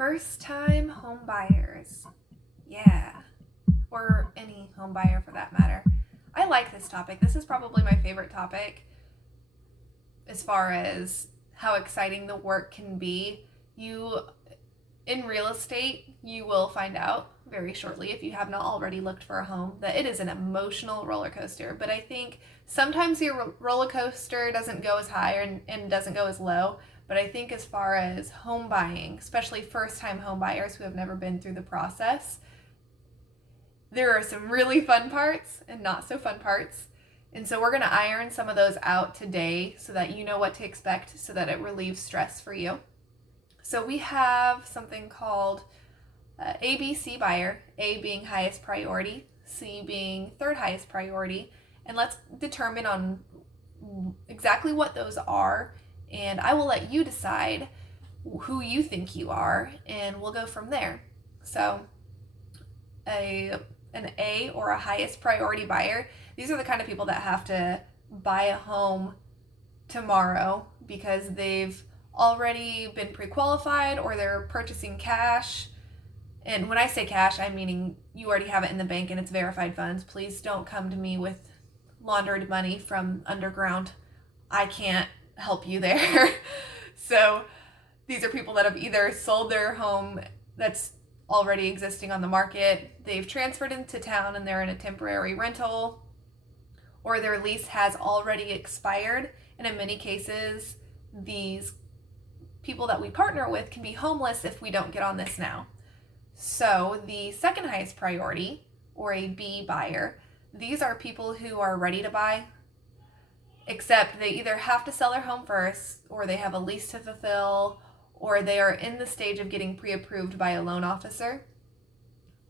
First-time home buyers. Yeah. Or any home buyer for that matter. I like this topic. This is probably my favorite topic as far as how exciting the work can be. In real estate, you will find out very shortly, if you have not already looked for a home, that it is an emotional roller coaster. But I think sometimes your roller coaster doesn't go as high and doesn't go as low. But I think as far as home buying, especially first-time home buyers who have never been through the process, there are some really fun parts and not so fun parts. And so we're going to iron some of those out today so that you know what to expect, so that it relieves stress for you. So we have something called ABC buyer, A being highest priority, C being third highest priority. And let's determine on exactly what those are. And I will let you decide who you think you are, and we'll go from there. So an A, or a highest priority buyer, these are the kind of people that have to buy a home tomorrow because they've already been pre-qualified or they're purchasing cash. And when I say cash, I'm meaning you already have it in the bank and it's verified funds. Please don't come to me with laundered money from underground. I can't help you there. So these are people that have either sold their home that's already existing on the market, they've transferred into town and they're in a temporary rental, or their lease has already expired. And in many cases, these people that we partner with can be homeless if we don't get on this now. So the second highest priority, or a B buyer, these are people who are ready to buy, except they either have to sell their home first, or they have a lease to fulfill, or they are in the stage of getting pre-approved by a loan officer.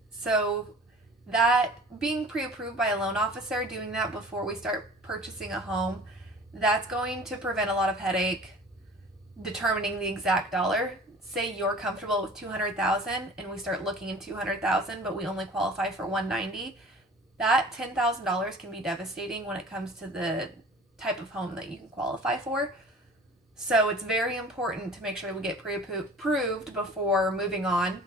So that being pre-approved by a loan officer, doing that before we start purchasing a home, that's going to prevent a lot of headache determining the exact dollar. Say you're comfortable with $200,000 and we start looking in $200,000, but we only qualify for $190,000. That $10,000 can be devastating when it comes to the type of home that you can qualify for. So it's very important to make sure we get pre-approved before moving on.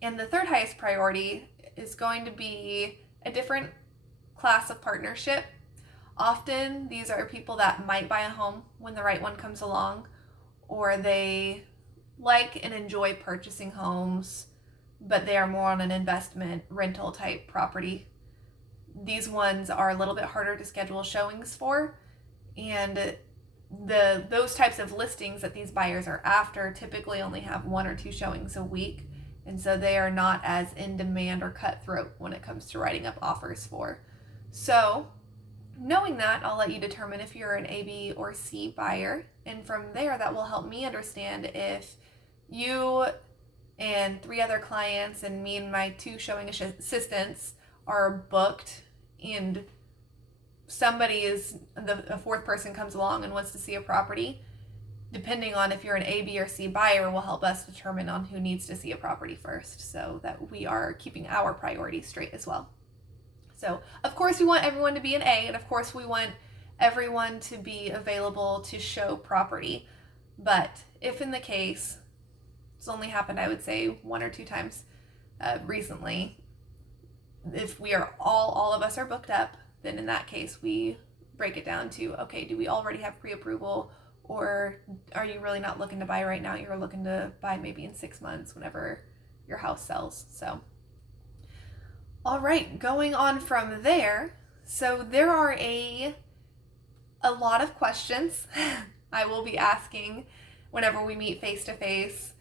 And the third highest priority is going to be a different class of partnership. Often these are people that might buy a home when the right one comes along, or they like and enjoy purchasing homes, but they are more on an investment rental type property. These ones are a little bit harder to schedule showings for, and those types of listings that these buyers are after typically only have 1 or 2 showings a week, and so they are not as in demand or cutthroat when it comes to writing up offers for. So knowing that, I'll let you determine if you're an A, B, or C buyer, and from there that will help me understand if you and 3 other clients and me and my 2 showing assistants are booked, and a 4th person comes along and wants to see a property. Depending on if you're an A, B, or C buyer will help us determine on who needs to see a property first, so that we are keeping our priorities straight as well. So of course we want everyone to be an A, and of course we want everyone to be available to show property. But if in the case, it's only happened I would say 1 or 2 times recently, if we are all of us are booked up, then in that case we break it down to, okay, do we already have pre-approval, or are you really not looking to buy right now? You're looking to buy maybe in 6 months whenever your house sells. So all right, going on from there. So there are a lot of questions I will be asking whenever we meet face to face,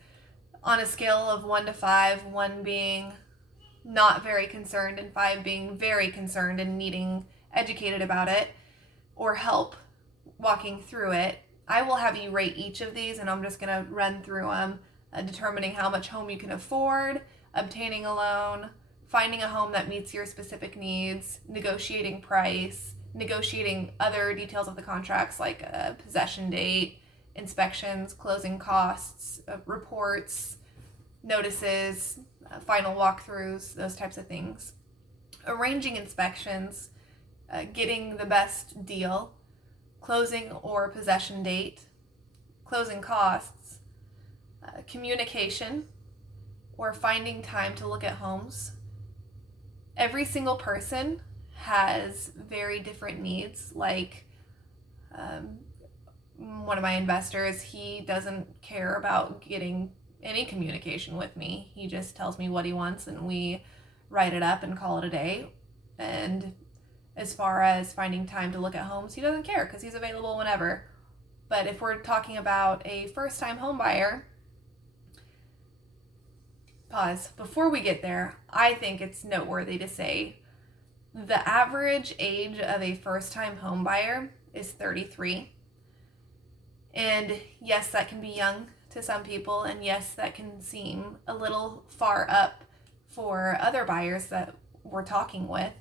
on a scale of 1 to 5, 1 being not very concerned and 5 being very concerned and needing educated about it or help walking through it. I will have you rate each of these, and I'm just going to run through them, determining how much home you can afford, obtaining a loan, finding a home that meets your specific needs, negotiating price, negotiating other details of the contracts like a possession date, inspections, closing costs, reports, notices, final walkthroughs, those types of things. Arranging inspections, getting the best deal, closing or possession date, closing costs, communication, or finding time to look at homes, every single person has very different needs. Like one of my investors, he doesn't care about getting any communication with me. He just tells me what he wants and we write it up and call it a day. And as far as finding time to look at homes, he doesn't care because he's available whenever. But if we're talking about a first-time home buyer, pause, before we get there, I think it's noteworthy to say the average age of a first-time home buyer is 33. And yes, that can be young to some people, and yes, that can seem a little far up for other buyers that we're talking with.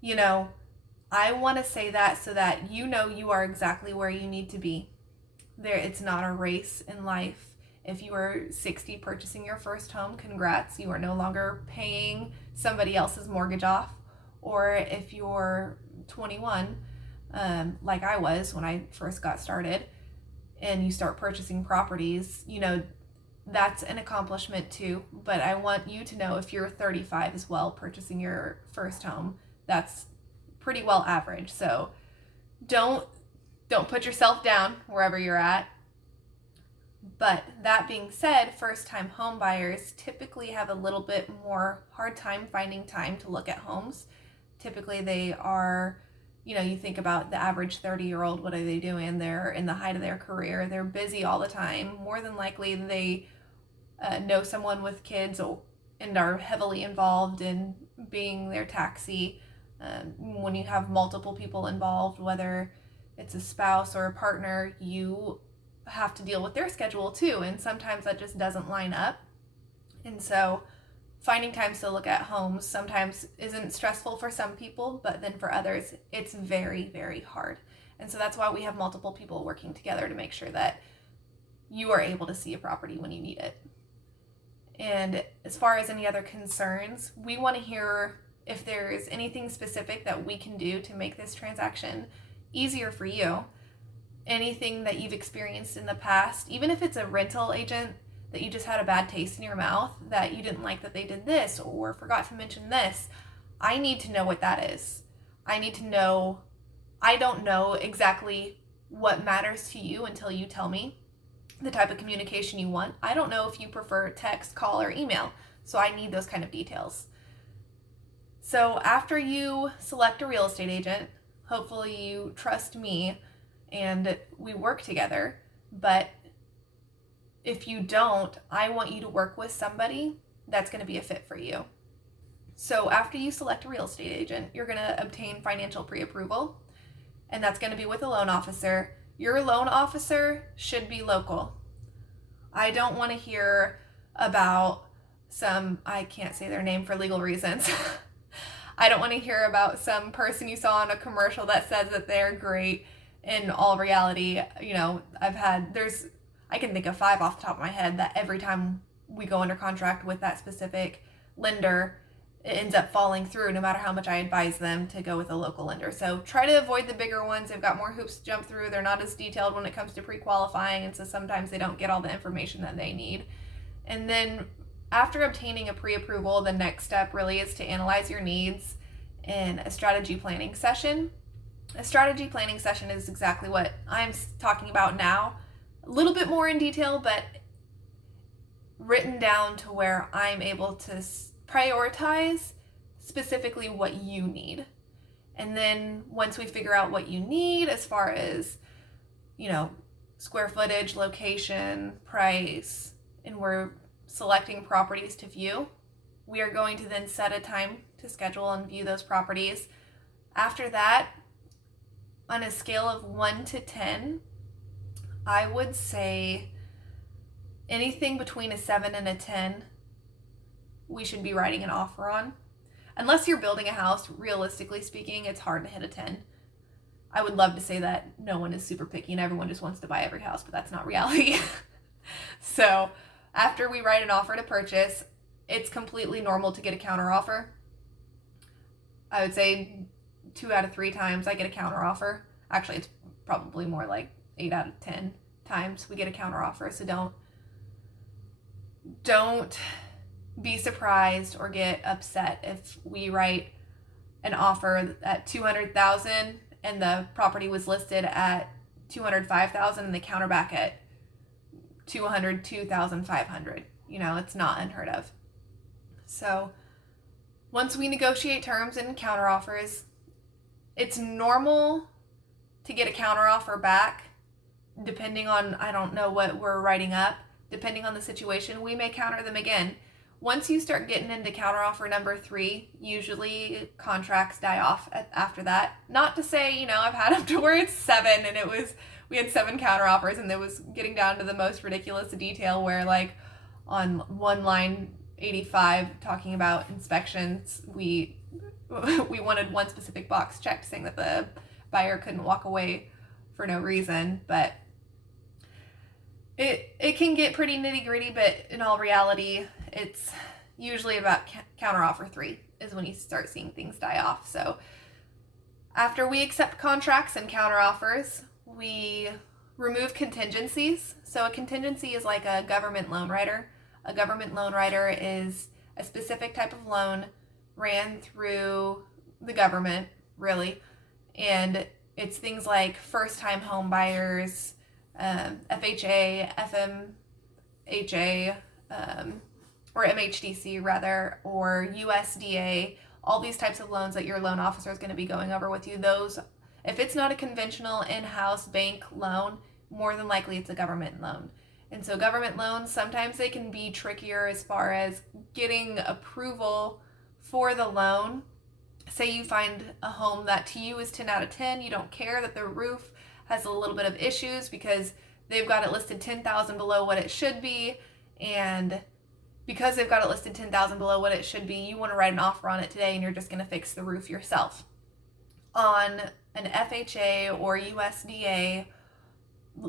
You know, I want to say that so that you know you are exactly where you need to be. It's not a race in life. If you are 60 purchasing your first home, congrats. You are no longer paying somebody else's mortgage off. Or if you're 21, like I was when I first got started, and you start purchasing properties, you know, that's an accomplishment too. But I want you to know if you're 35 as well, purchasing your first home, that's pretty well average. So don't put yourself down wherever you're at. But that being said, first-time home buyers typically have a little bit more hard time finding time to look at homes. Typically they are, you know, you think about the average 30-year-old, what are they doing? They're in the height of their career. They're busy all the time. More than likely they know someone with kids and are heavily involved in being their taxi. When you have multiple people involved, whether it's a spouse or a partner, you have to deal with their schedule too, and sometimes that just doesn't line up. And so finding times to look at homes sometimes isn't stressful for some people, but then for others it's very, very hard. And so that's why we have multiple people working together to make sure that you are able to see a property when you need it. And as far as any other concerns, we want to hear if there's anything specific that we can do to make this transaction easier for you. Anything that you've experienced in the past, even if it's a rental agent that you just had a bad taste in your mouth, that you didn't like that they did this or forgot to mention this, I need to know what that is. I need to know. I don't know exactly what matters to you until you tell me the type of communication you want. I don't know if you prefer text, call, or email, so I need those kind of details. So after you select a real estate agent, hopefully you trust me and we work together. But if you don't, I want you to work with somebody that's going to be a fit for you. So after you select a real estate agent, you're going to obtain financial pre-approval, and that's going to be with a loan officer. Your loan officer should be local. I don't want to hear about I can't say their name for legal reasons. I don't want to hear about some person you saw on a commercial that says that they're great. In all reality, you know, I can think of 5 off the top of my head that every time we go under contract with that specific lender, it ends up falling through no matter how much I advise them to go with a local lender. So try to avoid the bigger ones. They've got more hoops to jump through. They're not as detailed when it comes to pre-qualifying, and so sometimes they don't get all the information that they need. And then after obtaining a pre-approval, the next step really is to analyze your needs in a strategy planning session. A strategy planning session is exactly what I'm talking about now, a little bit more in detail, but written down to where I'm able to prioritize specifically what you need. And then once we figure out what you need as far as, you know, square footage, location, price, and we're selecting properties to view, we are going to then set a time to schedule and view those properties. After that, on a scale of 1 to 10, I would say anything between a 7 and a 10, we should be writing an offer on. Unless you're building a house, realistically speaking, it's hard to hit a 10. I would love to say that no one is super picky and everyone just wants to buy every house, but that's not reality. So after we write an offer to purchase, it's completely normal to get a counter offer. I would say 2 out of 3 times I get a counter offer. Actually, it's probably more like 8 out of 10 times we get a counter offer. So don't be surprised or get upset if we write an offer at 200,000 and the property was listed at 205,000 and they counter back at 202,500. It's not unheard of. So once we negotiate terms and counter offers, it's normal to get a counter offer back depending on, I don't know what we're writing up. Depending on the situation, we may counter them again. Once you start getting into counteroffer number 3, usually contracts die off after that. Not to say, I've had up to where it's 7 and we had 7 counteroffers and it was getting down to the most ridiculous detail where like on one line 85 talking about inspections, we wanted one specific box checked saying that the buyer couldn't walk away for no reason, but it can get pretty nitty gritty, but in all reality, it's usually about counteroffer 3 is when you start seeing things die off. So after we accept contracts and counteroffers, we remove contingencies. So a contingency is like a government loan writer. A government loan writer is a specific type of loan ran through the government, really. And it's things like first-time home buyers, FHA, FMHA, or MHDC rather, or USDA, all these types of loans that your loan officer is going to be going over with you. Those, if it's not a conventional in-house bank loan, more than likely it's a government loan. And so government loans, sometimes they can be trickier as far as getting approval for the loan. Say you find a home that to you is 10 out of 10, you don't care that the roof has a little bit of issues because they've got it listed 10,000 below what it should be, and because they've got it listed 10,000 below what it should be, you want to write an offer on it today and you're just going to fix the roof yourself. On an FHA or USDA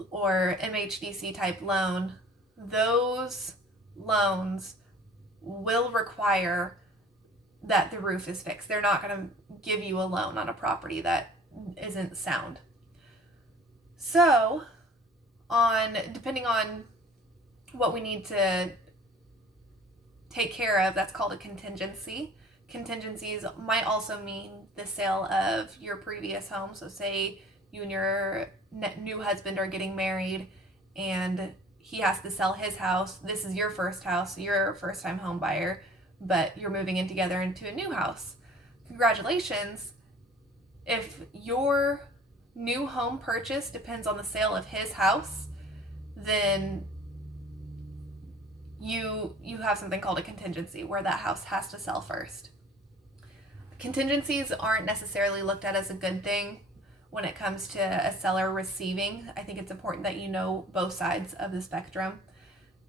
or MHDC type loan, those loans will require that the roof is fixed. They're not going to give you a loan on a property that isn't sound. So, depending on what we need to take care of, that's called a contingency. Contingencies might also mean the sale of your previous home. So say you and your new husband are getting married and he has to sell his house. This is your first house. You're a first-time home buyer, but you're moving in together into a new house. Congratulations. If your new home purchase depends on the sale of his house, then you have something called a contingency where that house has to sell first. Contingencies aren't necessarily looked at as a good thing when it comes to a seller receiving. I think it's important that you know both sides of the spectrum,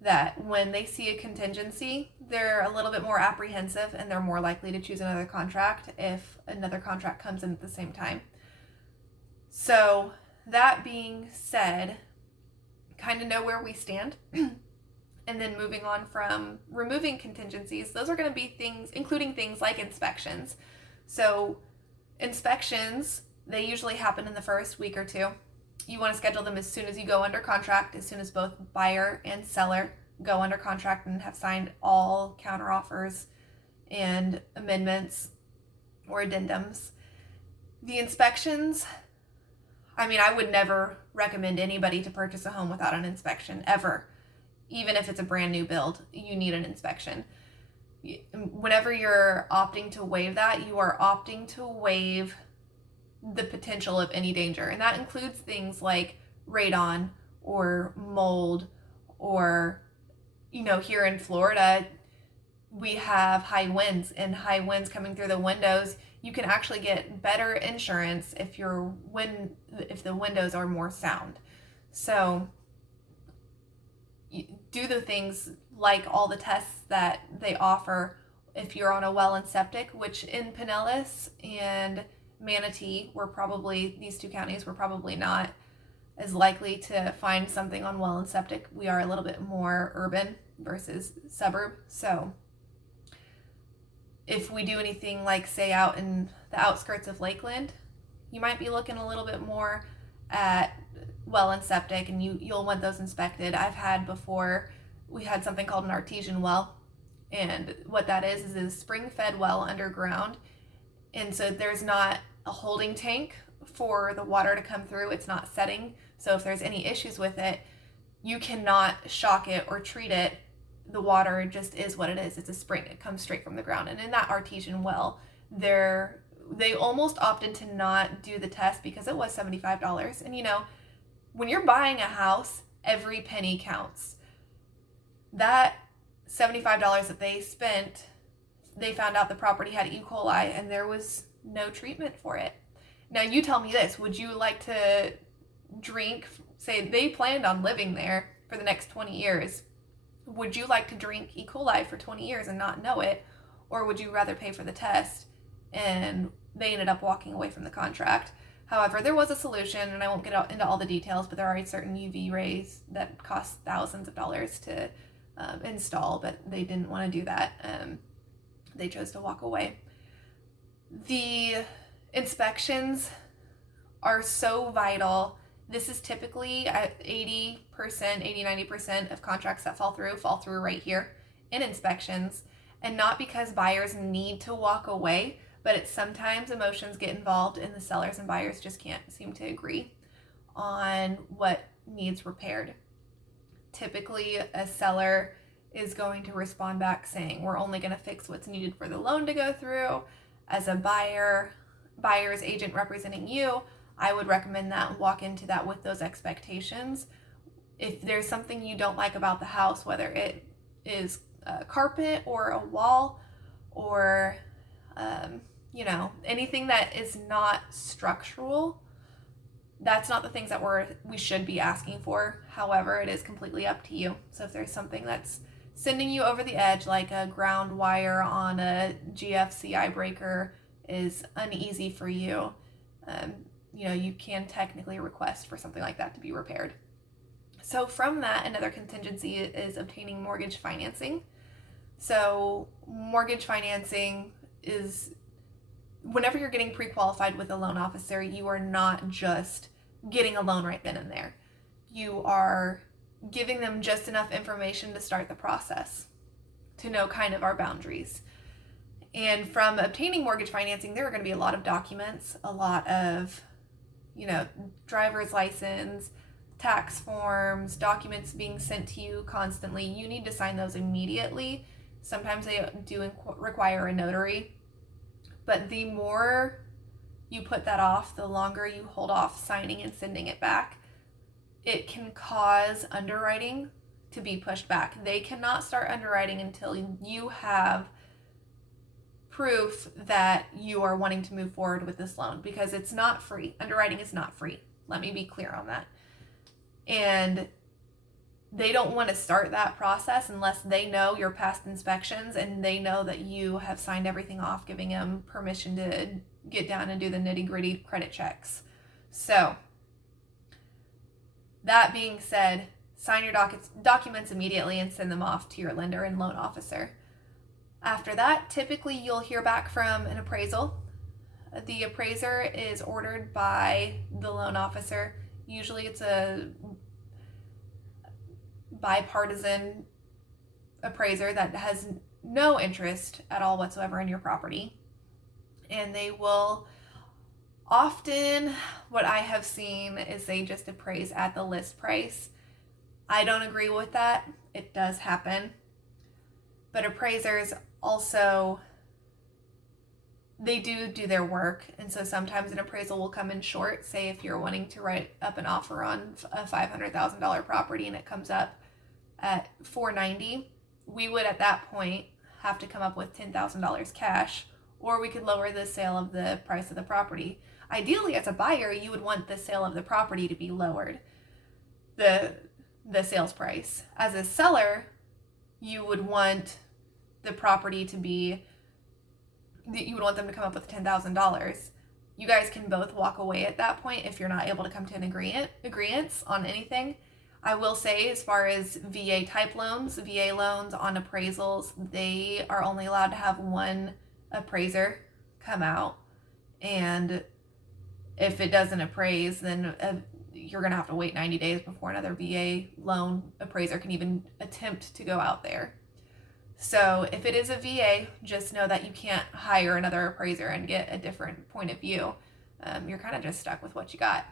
that when they see a contingency, they're a little bit more apprehensive and they're more likely to choose another contract if another contract comes in at the same time. So that being said, kind of know where we stand. And then moving on from removing contingencies, those are going to be things, including things like inspections. So inspections, they usually happen in the first week or two. You want to schedule them as soon as you go under contract, as soon as both buyer and seller go under contract and have signed all counteroffers and amendments or addendums. The inspections, I would never recommend anybody to purchase a home without an inspection, ever. Even if it's a brand new build, you need an inspection. Whenever you're opting to waive that, you are opting to waive the potential of any danger. And that includes things like radon or mold or, here in Florida, we have high winds, and high winds coming through the windows. You can actually get better insurance if the windows are more sound. So do the things like all the tests that they offer if you're on a well and septic, which in Pinellas and Manatee, these two counties were probably not as likely to find something on well and septic. We are a little bit more urban versus suburb. So if we do anything like say out in the outskirts of Lakeland, you might be looking a little bit more at well and septic, and you'll want those inspected. I've had before, we had something called an artesian well, And what that is a spring-fed well underground. And so there's not a holding tank for the water to come through. It's not setting. So if there's any issues with it, you cannot shock it or treat it. The water just is what it is. It's a spring. It comes straight from the ground. And in that artesian well, they almost opted to not do the test because it was $75. And when you're buying a house, every penny counts. That $75 that they spent, they found out the property had E. coli and there was no treatment for it. Now you tell me this, would you like to drink, say they planned on living there for the next 20 years, would you like to drink E. coli for 20 years and not know it? Or would you rather pay for the test? And they ended up walking away from the contract. However, there was a solution, and I won't get into all the details, but there are certain UV rays that cost thousands of dollars to install, but they didn't want to do that. They chose to walk away. The inspections are so vital. This is typically at 80-90% of contracts that fall through right here in inspections. And not because buyers need to walk away, but it's sometimes emotions get involved and the sellers and buyers just can't seem to agree on what needs repaired. Typically, a seller is going to respond back saying, we're only going to fix what's needed for the loan to go through. As a buyer's agent representing you, I would recommend that walk into that with those expectations. If there's something you don't like about the house, whether it is a carpet or a wall or anything that is not structural, that's not the things that we should be asking for. However, it is completely up to you. So if there's something that's sending you over the edge, like a ground wire on a GFCI breaker is uneasy for you, you can technically request for something like that to be repaired. So from that, another contingency is obtaining mortgage financing. So mortgage financing is whenever you're getting pre-qualified with a loan officer, you are not just getting a loan right then and there. You are giving them just enough information to start the process, to know kind of our boundaries. And from obtaining mortgage financing, there are going to be a lot of documents, a lot of, driver's license, tax forms, documents being sent to you constantly. You need to sign those immediately. Sometimes they do require a notary, but the more you put that off, the longer you hold off signing and sending it back, it can cause underwriting to be pushed back. They cannot start underwriting until you have proof that you are wanting to move forward with this loan, because it's not free. Underwriting is not free. Let me be clear on that. And they don't want to start that process unless they know your past inspections and they know that you have signed everything off, giving them permission to get down and do the nitty-gritty credit checks. So that being said, sign your documents immediately and send them off to your lender and loan officer. After that, typically you'll hear back from an appraisal. The appraiser is ordered by the loan officer. Usually it's a bipartisan appraiser that has no interest at all whatsoever in your property. And they will often, what I have seen is they just appraise at the list price. I don't agree with that. It does happen. But appraisers also, they do their work. And so sometimes an appraisal will come in short. Say if you're wanting to write up an offer on a $500,000 property and it comes up at $490,000, we would at that point have to come up with $10,000 cash, or we could lower the sale of the price of the property. Ideally, as a buyer, you would want the sale of the property to be lowered, the sales price. As a seller, you would want the property to be, you would want them to come up with $10,000. You guys can both walk away at that point if you're not able to come to an agreement on anything. I will say, as far as VA type loans, VA loans on appraisals, they are only allowed to have one appraiser come out. And if it doesn't appraise, then you're going to have to wait 90 days before another VA loan appraiser can even attempt to go out there. So if it is a VA, just know that you can't hire another appraiser and get a different point of view. You're kind of just stuck with what you got.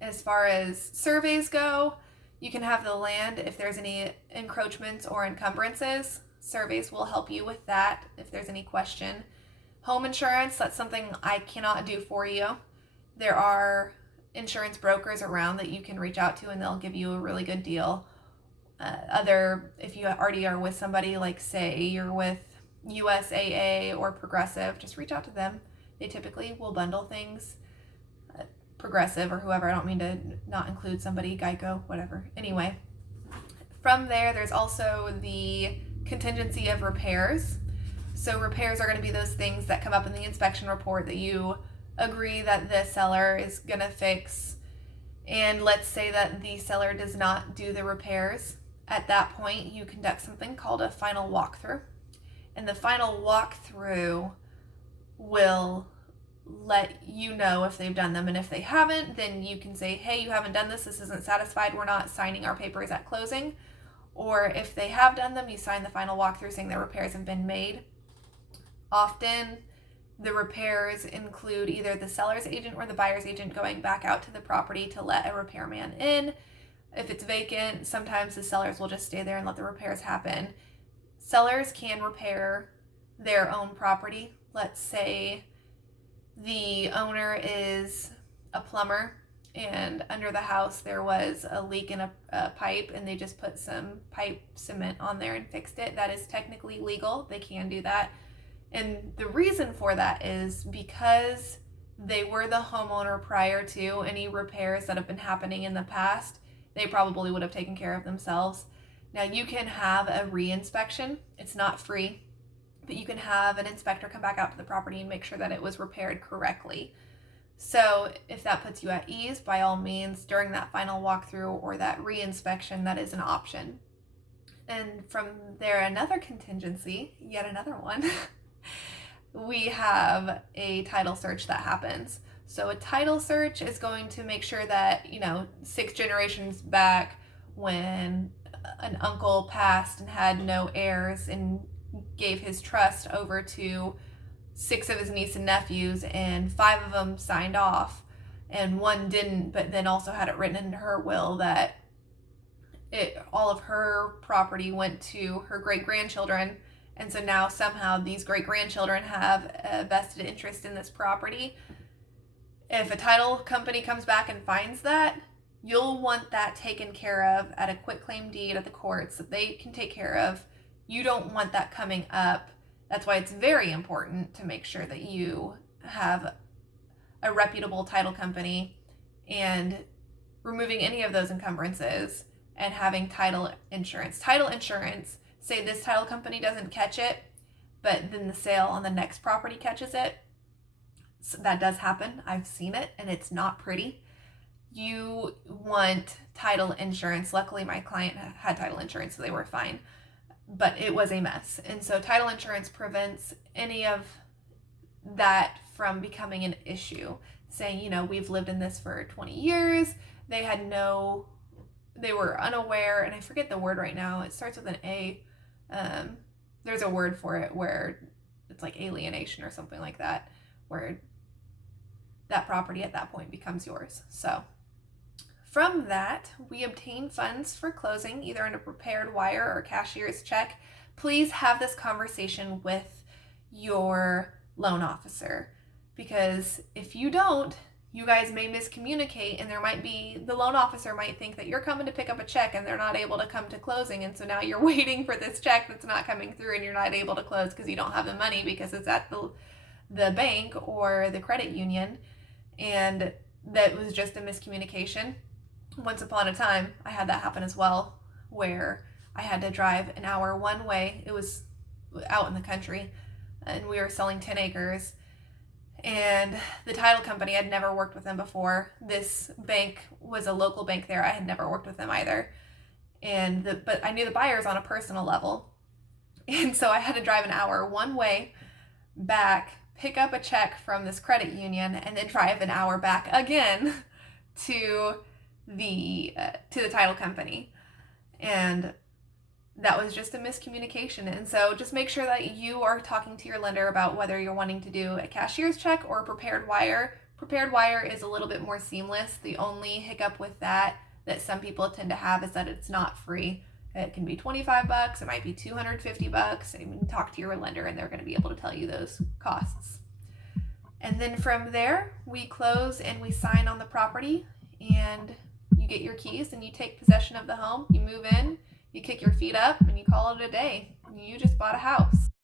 As far as surveys go, you can have the land if there's any encroachments or encumbrances. Surveys will help you with that if there's any question. Home insurance, that's something I cannot do for you. There are insurance brokers around that you can reach out to and they'll give you a really good deal. If you already are with somebody, like say you're with USAA or Progressive, just reach out to them. They typically will bundle things. Progressive or whoever, I don't mean to not include somebody, Geico, whatever. Anyway, from there's also the contingency of repairs. So repairs are going to be those things that come up in the inspection report that you agree that the seller is going to fix. And let's say that the seller does not do the repairs. At that point, you conduct something called a final walkthrough. And the final walkthrough will let you know if they've done them. And if they haven't, then you can say, hey, you haven't done this. This isn't satisfied. We're not signing our papers at closing. Or if they have done them, you sign the final walkthrough saying the repairs have been made. Often, the repairs include either the seller's agent or the buyer's agent going back out to the property to let a repairman in. If it's vacant, sometimes the sellers will just stay there and let the repairs happen. Sellers can repair their own property. Let's say the owner is a plumber and under the house there was a leak in a pipe and they just put some pipe cement on there and fixed it. That is technically legal. They can do that. And the reason for that is because they were the homeowner prior to any repairs that have been happening in the past. They probably would have taken care of themselves. Now you can have a re-inspection. It's not free, but you can have an inspector come back out to the property and make sure that it was repaired correctly. So if that puts you at ease, by all means, during that final walkthrough or that re-inspection, that is an option. And from there, another contingency, yet another one, we have a title search that happens. So a title search is going to make sure that, 6 generations back when an uncle passed and had no heirs and gave his trust over to 6 of his nieces and nephews and 5 of them signed off and 1 didn't, but then also had it written into her will that all of her property went to her great-grandchildren. And so now somehow these great-grandchildren have a vested interest in this property. If a title company comes back and finds that, you'll want that taken care of at a quitclaim deed at the courts that they can take care of. You don't want that coming up. That's why it's very important to make sure that you have a reputable title company and removing any of those encumbrances and having title insurance. Title insurance, say this title company doesn't catch it, but then the sale on the next property catches it. So that does happen. I've seen it and it's not pretty. You want title insurance. Luckily, my client had title insurance, so they were fine. But it was a mess. And so title insurance prevents any of that from becoming an issue. Saying, we've lived in this for 20 years. They were unaware, and I forget the word right now. It starts with an A. There's a word for it where it's like alienation or something like that, where that property at that point becomes yours. So from that, we obtain funds for closing, either in a prepared wire or cashier's check. Please have this conversation with your loan officer, because if you don't, you guys may miscommunicate and the loan officer might think that you're coming to pick up a check and they're not able to come to closing. And so now you're waiting for this check that's not coming through and you're not able to close because you don't have the money because it's at the bank or the credit union. And that was just a miscommunication. Once upon a time, I had that happen as well, where I had to drive an hour one way. It was out in the country and we were selling 10 acres. And the title company, I'd never worked with them before. This bank was a local bank there. I had never worked with them either. But I knew the buyers on a personal level. And so I had to drive an hour one way back, pick up a check from this credit union, and then drive an hour back again to the title company. And that was just a miscommunication. And so just make sure that you are talking to your lender about whether you're wanting to do a cashier's check or a prepared wire. Prepared wire is a little bit more seamless. The only hiccup with that some people tend to have is that it's not free. It can be $25, it might be $250. And you can talk to your lender and they're going to be able to tell you those costs. And then from there, we close and we sign on the property, and you get your keys and you take possession of the home. You move in, you kick your feet up, and you call it a day. You just bought a house.